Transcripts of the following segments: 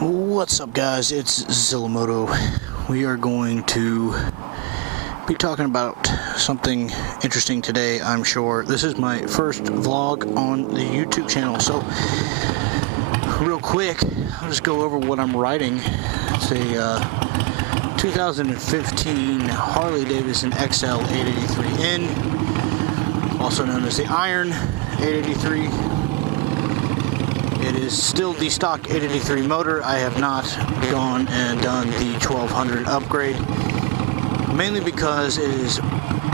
What's up, guys? It's Zillamoto. We are going to be talking about something interesting today, I'm sure. This is my first vlog on the YouTube channel, so real quick, I'll just go over what I'm riding. It's a 2015 Harley-Davidson XL 883N, also known as the Iron 883. It is still the stock 883 motor. I have not gone and done the 1200 upgrade, mainly because it is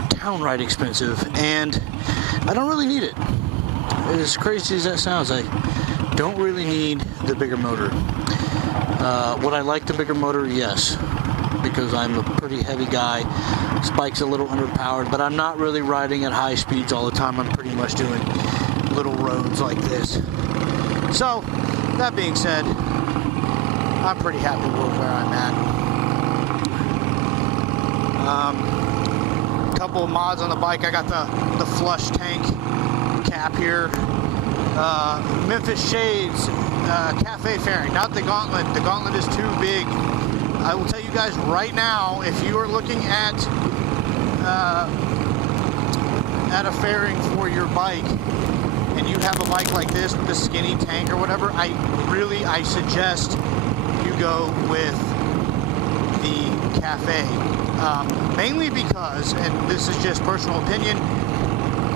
downright expensive and I don't really need it. As crazy as that sounds, I don't really need the bigger motor. Would I like the bigger motor? Yes, because I'm a pretty heavy guy. Spike's a little underpowered, but I'm not really riding at high speeds all the time. I'm pretty much doing little roads like this. So, that being said, I'm pretty happy with where I'm at. Couple of mods on the bike. I got the flush tank cap here. Memphis Shades cafe fairing, not the Gauntlet. The Gauntlet is too big. I will tell you guys right now, if you are looking at a fairing for your bike, and you have a bike like this with a skinny tank or whatever, I suggest you go with the cafe. Mainly because, and this is just personal opinion,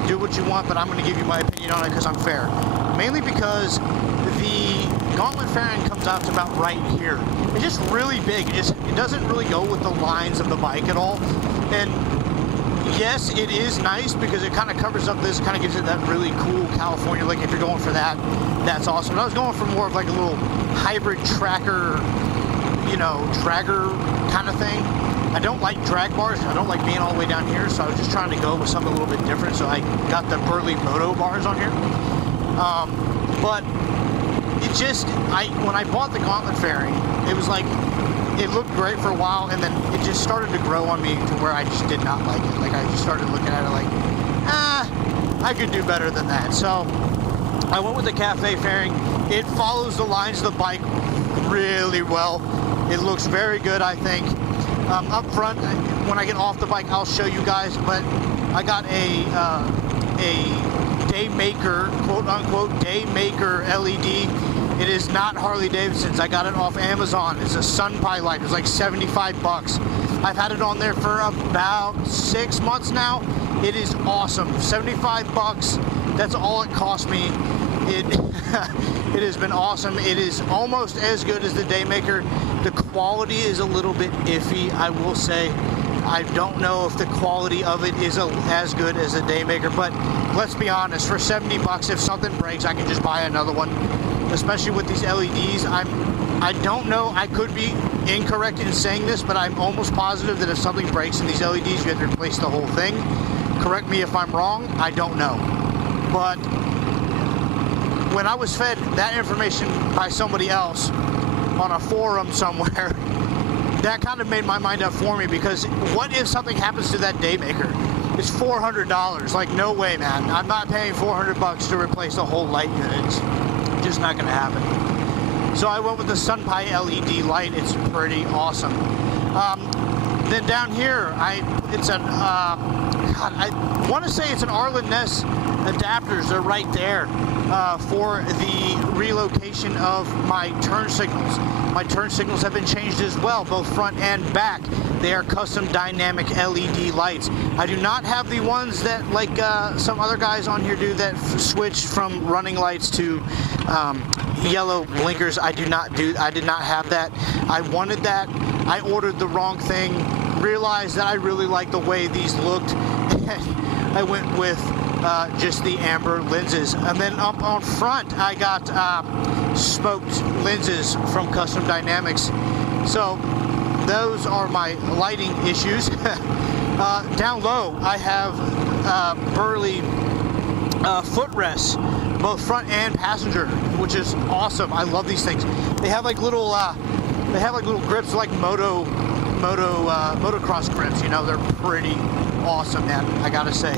do what you want, but I'm going to give you my opinion on it because I'm fair. Mainly because the Gauntlet fairing comes out to about right here. It's just really big. It doesn't really go with the lines of the bike at all. And yes, it is nice because it kind of covers up this, kind of gives it that really cool California look. If you're going for that, that's awesome. But I was going for more of like a little hybrid tracker, dragger kind of thing. I don't like drag bars. I don't like being all the way down here, so I was just trying to go with something a little bit different. So I got the Burley Moto bars on here. But it just, when I bought the Gauntlet fairing, it was like, it looked great for a while, and then it just started to grow on me to where I just did not like it. Like, I just started looking at it like, I could do better than that. So I went with the cafe fairing. It follows the lines of the bike really well. It looks very good, I think. Up front, when I get off the bike, I'll show you guys, but I got a Daymaker, quote unquote, Daymaker LED. It is not Harley Davidson's. I got it off Amazon. It's a Sunpie light. It was like 75 bucks. I've had it on there for about 6 months now. It is awesome. 75 bucks. That's all it cost me. It it has been awesome. It is almost as good as the Daymaker. The quality is a little bit iffy, I will say. I don't know if the quality of it is as good as the Daymaker, but let's be honest, for 70 bucks, if something breaks, I can just buy another one. Especially with these LEDs, I don't know, I could be incorrect in saying this, but I'm almost positive that if something breaks in these LEDs, you have to replace the whole thing. Correct me if I'm wrong, I don't know. But when I was fed that information by somebody else on a forum somewhere, that kind of made my mind up for me, because what if something happens to that Daymaker? It's $400. Like, no way, man. I'm not paying 400 bucks to replace the whole light unit. It's just not going to happen. So I went with the Sunpie LED light. It's pretty awesome. Then down here, I want to say it's an Arlen Ness adapters. They're right there for the relocation of my turn signals. My turn signals have been changed as well, both front and back. They are custom dynamic LED lights. I do not have the ones that, like some other guys on here do, that switch from running lights to yellow blinkers. I did not have that. I wanted that. I ordered the wrong thing. Realized that I really like the way these looked. I went with just the amber lenses. And then up on front, I got smoked lenses from Custom Dynamics. So those are my lighting issues. Down low, I have Burley footrests, both front and passenger, which is awesome. I love these things. They have like little grips, like motocross grips. They're pretty awesome, man. I gotta say.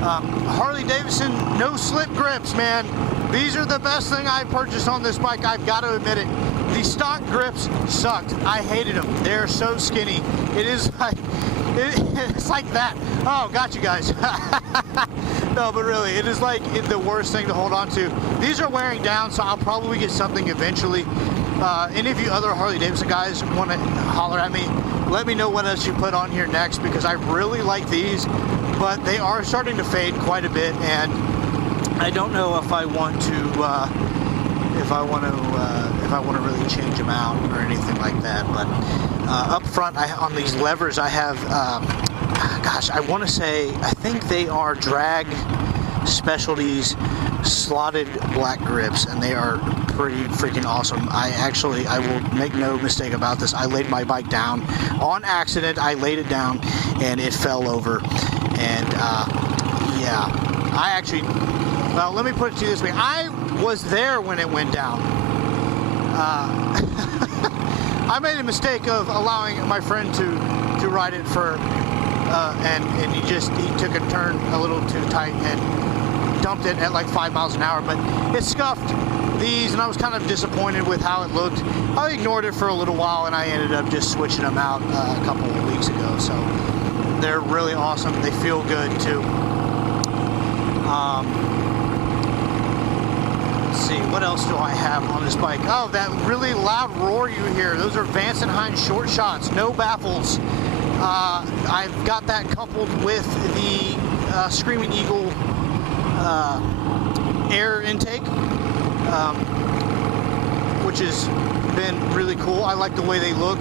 Harley Davidson no slip grips, man. These are the best thing I purchased on this bike. I've got to admit it. the stock grips sucked. I hated them. They're so skinny. It is like, it's like that. Oh, got you guys. No, but really, it is like the worst thing to hold on to. These are wearing down, so I'll probably get something eventually. Any of you other Harley Davidson guys want to holler at me, let me know what else you put on here next, because I really like these, but they are starting to fade quite a bit, and I don't know if I want to if I want to really change them out or anything like that. But up front, on these levers, I have gosh, I want to say, I think they are Drag Specialties slotted black grips, and they are pretty freaking awesome. I will make no mistake about this, I laid my bike down on accident. I laid it down and it fell over, and yeah, I actually, well, let me put it to you this way, I was there when it went down. I made a mistake of allowing my friend to ride it for and he took a turn a little too tight and dumped it at like 5 miles an hour, but it scuffed these, and I was kind of disappointed with how it looked. I ignored it for a little while, and I ended up just switching them out a couple of weeks ago. So they're really awesome. They feel good too. Let's see, what else do I have on this bike? Oh, that really loud roar you hear, those are Vance & Hines short shots, no baffles. I've got that coupled with the Screaming Eagle air intake, which has been really cool. I like the way they look.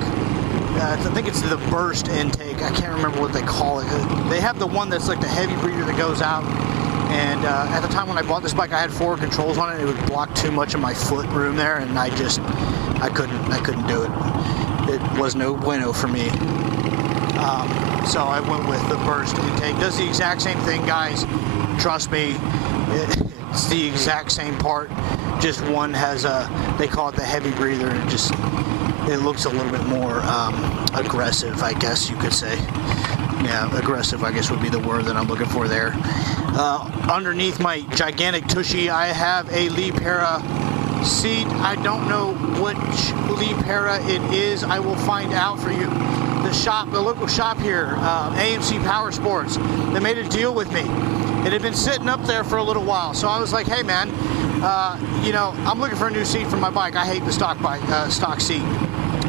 I think it's the burst intake. I can't remember what they call it. They have the one that's like the heavy breather that goes out. And at the time when I bought this bike, I had 4 controls on it. It would block too much of my foot room there, and I couldn't do it. It was no bueno for me. So I went with the burst intake. Does the exact same thing, guys. Trust me, it's the exact same part. Just one has they call it the heavy breather, and it looks a little bit more aggressive, I guess you could say. Yeah, aggressive, I guess, would be the word that I'm looking for there. Underneath my gigantic tushy, I have a Lee Para seat. I don't know which Lee Para it is. I will find out for you. The local shop here, AMC Power Sports, they made a deal with me. It had been sitting up there for a little while, so I was like, hey man, you know, I'm looking for a new seat for my bike. I hate the stock seat.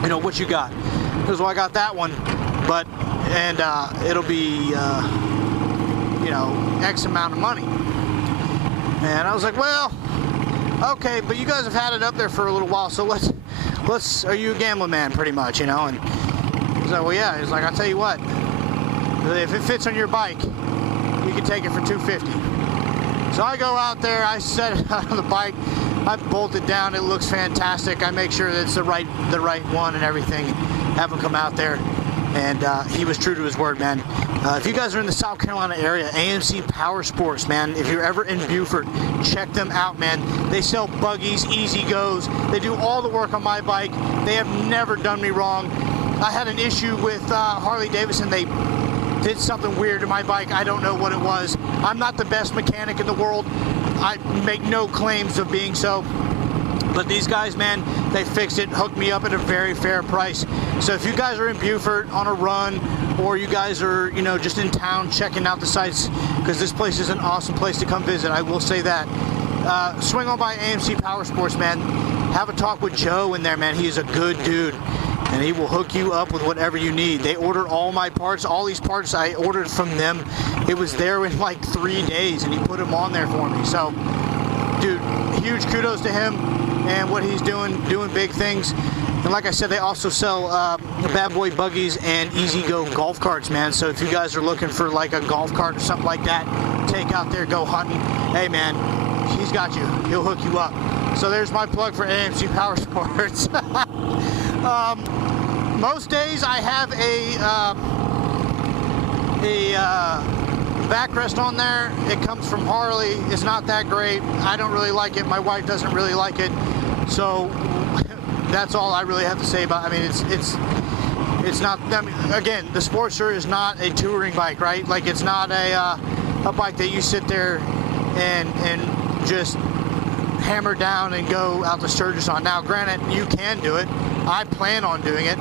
You know, what you got? Because, well, I got that one, but, and it'll be, you know, X amount of money. And I was like, well, okay, but you guys have had it up there for a little while, so let's, are you a gambling man, pretty much, you know? And he's like, well, yeah. He's like, I'll tell you what, if it fits on your bike, you can take it for $250. So I go out there, I set it on the bike, I bolt it down, it looks fantastic. I make sure that it's the right one and everything, have him come out there, and he was true to his word, man. If you guys are in the South Carolina area, AMC Power Sports, man, if you're ever in Beaufort, check them out, man. They sell buggies, easy goes, they do all the work on my bike. They have never done me wrong. I had an issue with Harley Davidson. They did something weird to my bike. I don't know what it was. I'm not the best mechanic in the world. I make no claims of being so. But these guys, man, they fixed it, hooked me up at a very fair price. So if you guys are in Beaufort on a run, or you guys are, you know, just in town checking out the sites, because this place is an awesome place to come visit, I will say that. Swing on by AMC Power Sports, man. Have a talk with Joe in there, man. He is a good dude, and he will hook you up with whatever you need. They ordered all my parts. All these parts I ordered from them. It was there in like 3 days, and he put them on there for me. So, dude, huge kudos to him and what he's doing big things. And like I said, they also sell Bad Boy buggies and Easy Go golf carts, man. So if you guys are looking for like a golf cart or something like that, take out there, go hunting. Hey, man, he's got you. He'll hook you up. So there's my plug for AMC Power Sports. Most days I have a backrest on there. It comes from Harley. It's not that great. I don't really like it. My wife doesn't really like it. So that's all I really have to say about it. I mean, it's not, I mean, again, the Sportster is not a touring bike, right? Like, it's not a bike that you sit there and just hammer down and go out to Sturgis on. Now, granted, you can do it. I plan on doing it,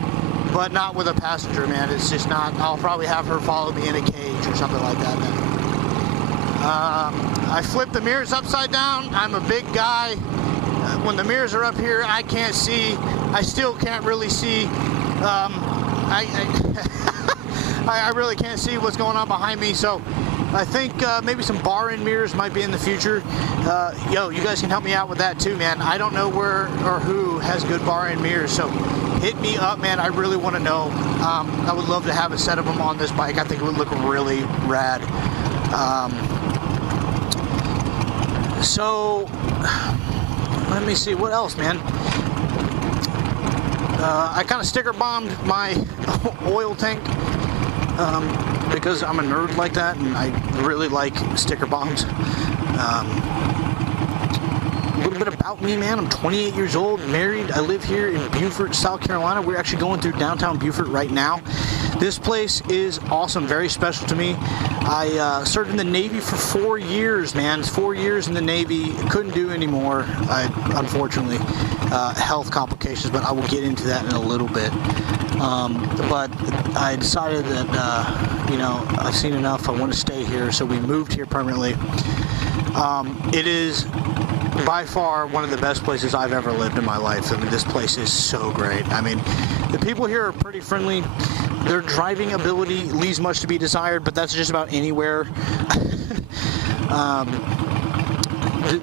but not with a passenger, man. It's just not. I'll probably have her follow me in a cage or something like that, man. I flip the mirrors upside down. I'm a big guy. When the mirrors are up here, I can't see. I still can't really see. I really can't see what's going on behind me, so I think maybe some bar-in mirrors might be in the future. Yo, you guys can help me out with that too, man. I don't know where or who has good bar-in mirrors, so hit me up, man. I really want to know. I would love to have a set of them on this bike. I think it would look really rad. So let me see what else, man. I kind of sticker bombed my oil tank because I'm a nerd like that, and I really like sticker bombs. A little bit about me, man. I'm 28 years old, married. I live here in Beaufort, South Carolina. We're actually going through downtown Beaufort right now. This place is awesome, very special to me. I served in the Navy for 4 years, man. 4 years in the Navy. Couldn't do anymore, unfortunately. Health complications, but I will get into that in a little bit. But I decided that, you know, I've seen enough. I want to stay here, so we moved here permanently. It is by far one of the best places I've ever lived in my life. I mean, this place is so great. I mean, the people here are pretty friendly. Their driving ability leaves much to be desired, but that's just about anywhere.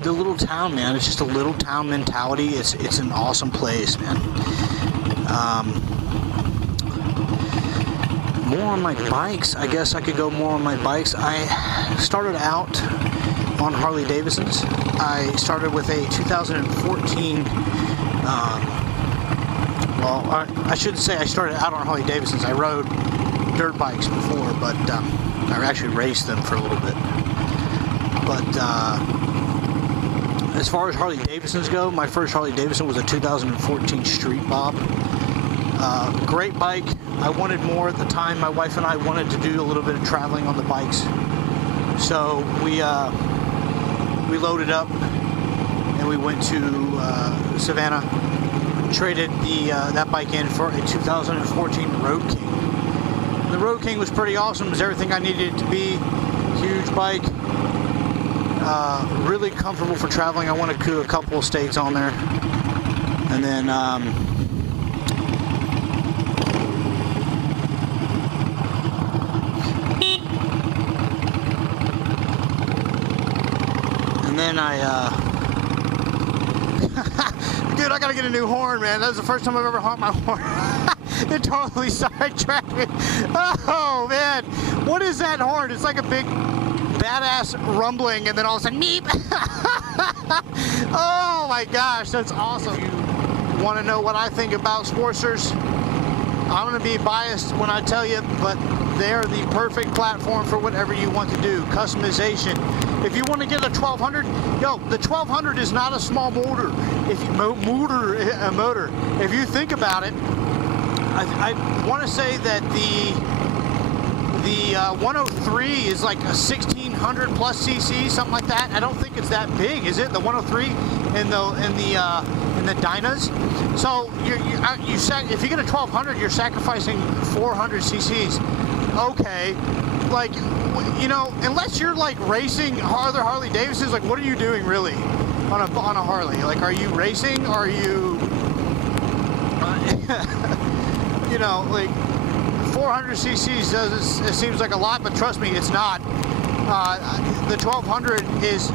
The little town, man, it's just a little town mentality. It's an awesome place, man. More on my bikes. I guess I could go more on my bikes. I started out on Harley Davidsons. I started with a 2014, well, I shouldn't say I started out on Harley Davidsons. I rode dirt bikes before, but I actually raced them for a little bit. But as far as Harley Davidsons go, my first Harley Davidson was a 2014 Street Bob. Great bike. I wanted more at the time. My wife and I wanted to do a little bit of traveling on the bikes. So we loaded up and we went to Savannah. Traded that bike in for a 2014 Road King. The Road King was pretty awesome. It was everything I needed it to be. Huge bike. Really comfortable for traveling. I wanted to do a couple of states on there. And then dude, I gotta get a new horn, man. That was the first time I've ever honked my horn. It totally sidetracked me. Oh, man. What is that horn? It's like a big badass rumbling, and then all of a sudden, meep. Oh, my gosh. That's awesome. If you want to know what I think about Sportsters, I'm going to be biased when I tell you, but they're the perfect platform for whatever you want to do. Customization. If you want to get a 1200, yo, the 1200 is not a small motor. If you motor, if you think about it, I want to say that the 103 is like a 1600 plus cc, something like that. I don't think it's that big, is it? The 103 in the Dynas. So if you get a 1200, you're sacrificing 400 cc's. Okay, like, you know, unless you're like racing other Harley Davidsons, like, what are you doing really on a Harley? Like, are you racing? Are you, you know, like 400 cc's it seems like a lot, but trust me, it's not. The 1200 is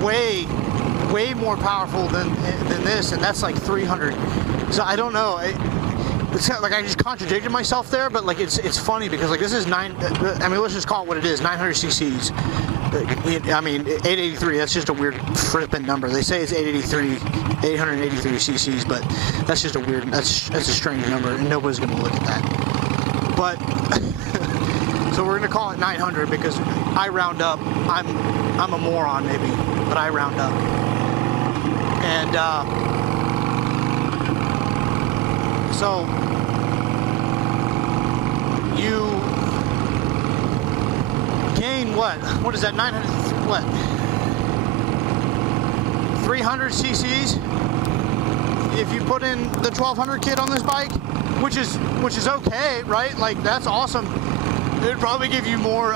way more powerful than this, and that's like 300. So I don't know. It's like I just contradicted myself there, but like it's funny because like this is I mean, let's just call it what it is, 900 cc's. I mean, 883, that's just a weird flippant number. They say it's 883 cc's, but that's just a weird, that's a strange number, and nobody's gonna look at that. But so we're gonna call it 900 because I round up. I'm a moron maybe, but I round up. And so you gain what? What is that? 900 what? 300 cc's. If you put in the 1200 kit on this bike, which is okay, right? Like, that's awesome. It'd probably give you more,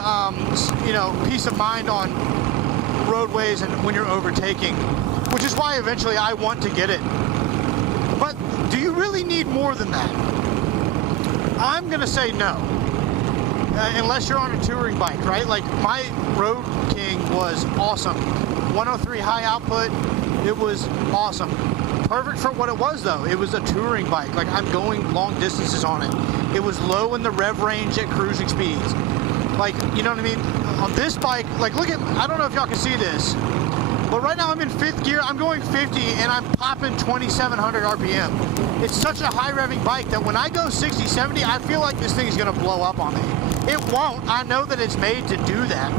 you know, peace of mind on roadways and when you're overtaking, which is why eventually I want to get it. But do you really need more than that? I'm gonna say no, unless you're on a touring bike, right? Like, my Road King was awesome. 103 high output, it was awesome. Perfect for what it was, though. It was a touring bike. Like, I'm going long distances on it. It was low in the rev range at cruising speeds. Like, you know what I mean? On this bike, like, look at, I don't know if y'all can see this, but right now I'm in 5th gear, I'm going 50, and I'm popping 2,700 RPM. It's such a high revving bike that when I go 60, 70, I feel like this thing is gonna blow up on me. It won't. I know that it's made to do that,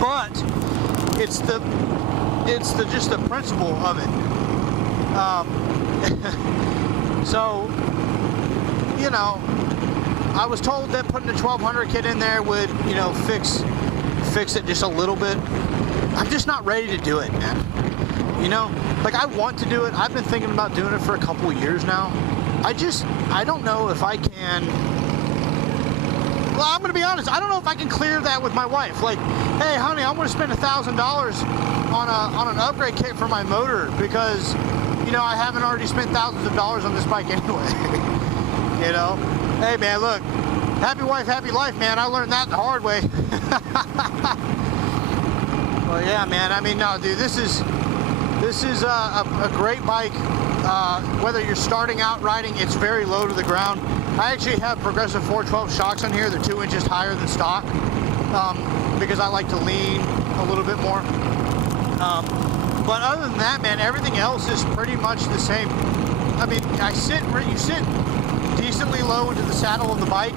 but it's just the principle of it. So, you know, I was told that putting the 1200 kit in there would, you know, fix it just a little bit. I'm just not ready to do it, man. You know, like, I want to do it. I've been thinking about doing it for a couple of years now. I don't know if I can. Well, I'm gonna be honest, I don't know if I can clear that with my wife. Like, hey, honey, I'm gonna spend $1,000 on an upgrade kit for my motor because, you know, I haven't already spent thousands of dollars on this bike anyway. You know, hey, man, look, happy wife, happy life, man. I learned that the hard way. Well, yeah, man. I mean, no, dude, this is a great bike. Whether you're starting out riding, it's very low to the ground. I actually have Progressive 412 shocks on here. They're 2 inches higher than stock because I like to lean a little bit more. But other than that, man, everything else is pretty much the same. I mean, you sit decently low into the saddle of the bike,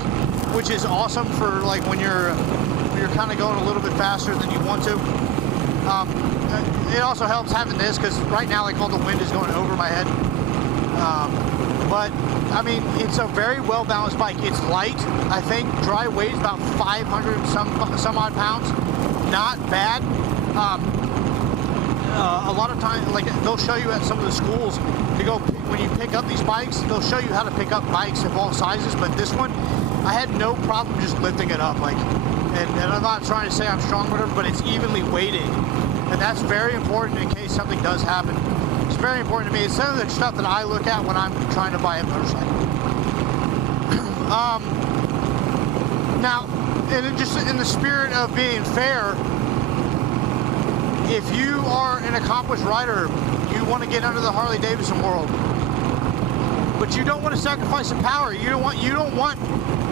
which is awesome for, like, when you're kind of going a little bit faster than you want to. It also helps having this because right now, like, all the wind is going over my head. But I mean, it's a very well balanced bike. It's light. I think dry weight is about 500 some odd pounds. Not bad. A lot of times, like, they'll show you at some of the schools to go when you pick up these bikes. They'll show you how to pick up bikes of all sizes. But this one, I had no problem just lifting it up. Like, and I'm not trying to say I'm strong, whatever, but it's evenly weighted, and that's very important in case something does happen. It's very important to me. It's some of the stuff that I look at when I'm trying to buy a motorcycle. Now, and just in the spirit of being fair, if you are an accomplished rider, you want to get under the Harley-Davidson world, but you don't want to sacrifice some power. You don't want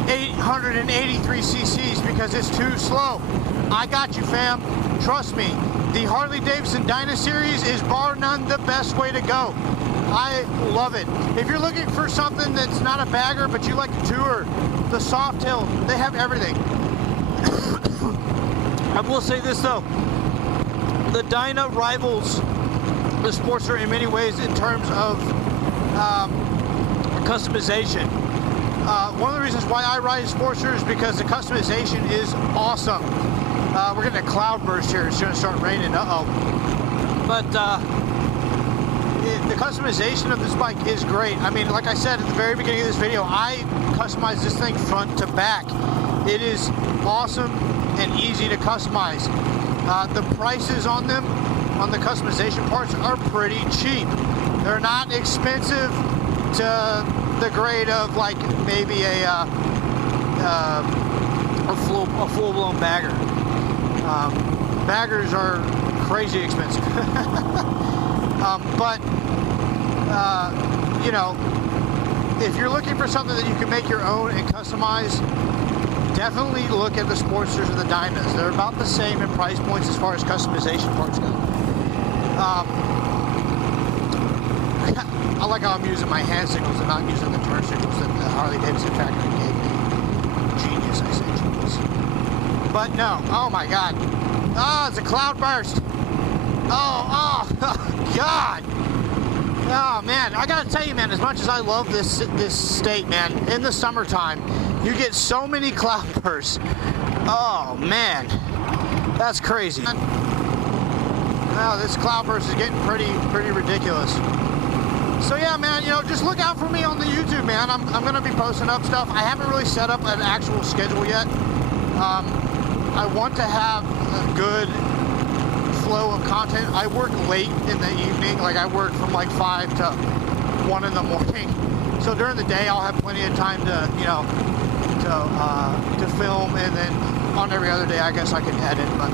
883 cc's because it's too slow. I got you, fam. Trust me. The Harley-Davidson Dyna Series is bar none the best way to go. I love it. If you're looking for something that's not a bagger, but you like to tour, the Softail, they have everything. I will say this, though. The Dyna rivals the Sportster in many ways in terms of customization. One of the reasons why I ride a Sportster is because the customization is awesome. We're getting a cloudburst here. It's going to start raining. Uh-oh. But the customization of this bike is great. I mean, like I said at the very beginning of this video, I customized this thing front to back. It is awesome and easy to customize. The prices on them, on the customization parts, are pretty cheap. They're not expensive to the grade of, like, maybe a full-blown bagger. Baggers are crazy expensive. But you know, if you're looking for something that you can make your own and customize, definitely look at the Sportsters or the Dynas. They're about the same in price points as far as customization parts go. I like how I'm using my hand signals and not using the turn signals that the Harley-Davidson factory gave me. Genius, I say genius. But no, oh my God. Oh, it's a cloudburst. Oh, God. Oh, man, I gotta tell you, man, as much as I love this state, man, in the summertime, you get so many cloudbursts. Oh, man, that's crazy. Wow, this cloudburst is getting pretty ridiculous. So yeah, man, you know, just look out for me on the YouTube, man. I'm gonna be posting up stuff. I haven't really set up an actual schedule yet. I want to have a good flow of content. I work late in the evening, like I work from like 5 to 1 in the morning. So during the day, I'll have plenty of time to, you know, to film, and then on every other day, I guess I can edit. But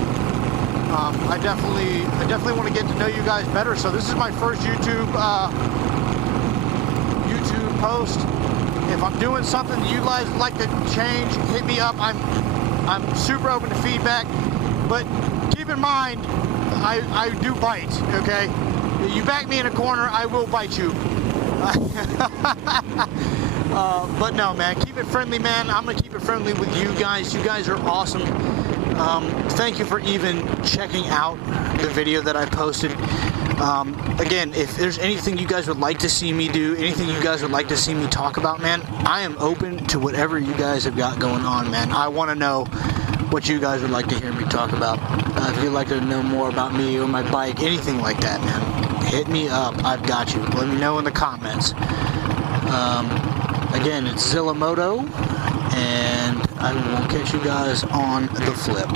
I definitely want to get to know you guys better. So this is my first YouTube post. If I'm doing something that you guys would like to change, hit me up. I'm super open to feedback, but keep in mind, I do bite, okay? You back me in a corner, I will bite you. But no, man, keep it friendly, man. I'm gonna keep it friendly with you guys. You guys are awesome. Thank you for even checking out the video that I posted. Again, if there's anything you guys would like to see me do, anything you guys would like to see me talk about, man, I am open to whatever you guys have got going on, man. I want to know what you guys would like to hear me talk about. If you'd like to know more about me or my bike, anything like that, man, hit me up. I've got you. Let me know in the comments. Again, it's Zillamoto, and I will catch you guys on the flip.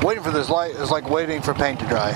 Waiting for this light is like waiting for paint to dry.